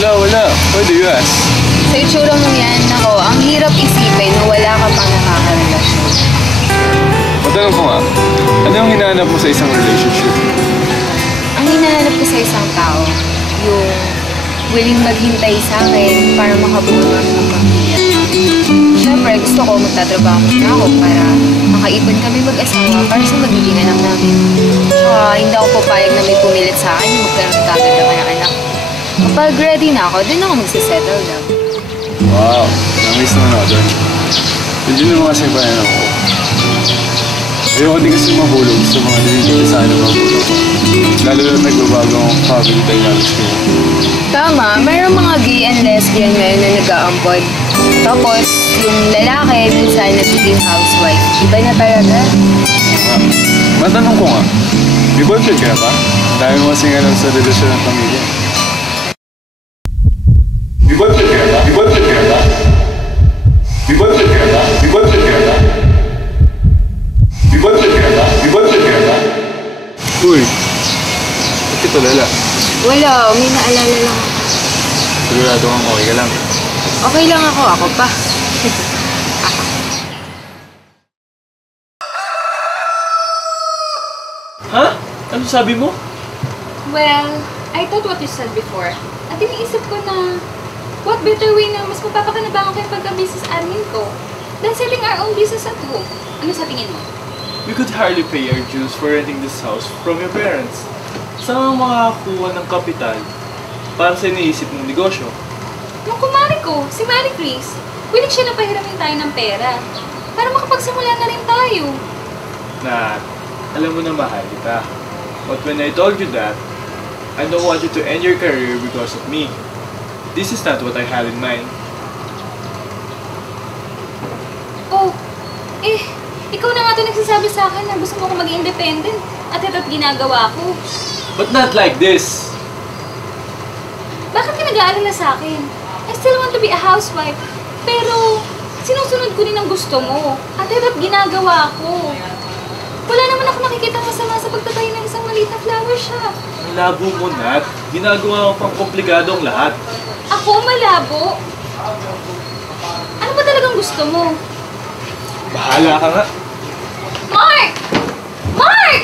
Wala. Why do you ask? Sa itsura mo yan, ako, ang hirap isipin na wala ka pang nakakarelasyon. Matanong ko nga, ano yung hinahanap mo sa isang relationship? Ang hinahanap ko sa isang tao, yung willing maghintay sa akin para makabuo ng pamilya. Siyempre, gusto ko magtatrabaho na ako para makaipon kami mag-asawa para sa magiging anak namin. Tsaka hindi ako papayag na may pumilit sa akin yung magkaroon kagad ng anak. Kapag ready na ako, doon ako magsisettle down. Wow, na-miss naman ako doon. Hindi naman kasi pa yan ako. Ayoko din kasi mahulog sa mga nililisahan ng mahulog ko. Lalo na nagbabago ang family dynamics ko. Tama, mayroong mga gay and lesbian ngayon na nag-aambod. Tapos, yung lalaki, minsan nagiging housewife. Iba na talaga. Matanong ko nga, may boyfriend ka na ba? Dahil mo kasing alam sa relasyon ng pamilya. May boyfriend ka na ba? May boyfriend ka na ba? May boyfriend ka na ba? May boyfriend ka na ba? May boyfriend ka na ba? May boyfriend ka na ba? Uy, ba't ito lala? Wala, may naalala lang ako. Sigurado kang okay ka lang. Okay lang ako pa. Ha? Ano sabi mo? Well, I thought what you said before. At iniisip ko na, what better way na mas mapapakanabangan kayo pagka-business admin ko than selling our own business at home. Ano sa tingin mo? We could hardly pay our dues for renting this house from your parents. Saan ang makakakuha ng kapital para sa iniisip mong negosyo? Yung kumari ko, si Marie Chris, willing siya na pahiramin tayo ng pera para makapagsimula na rin tayo. Nat, alam mo na mahal kita. But when I told you that, I don't want you to end your career because of me. This is not what I had in mind. Oh, ikaw na nga ito nagsasabi sa akin na gusto mo akong maging independent at ito't ginagawa ko. But not like this! Bakit ka nag-aalala sa akin? I still want to be a housewife, pero sinusunod ko din ang gusto mo at ito't ginagawa ko. Wala naman ako nakikita masama sa pagtatayo ng isang maliit na flower shop. Ang labo mo, Nat. Ginagawa ko pang komplikado ang lahat. Ako malabo? Ano ba talagang gusto mo? Bahala ka nga. Mark! Mark!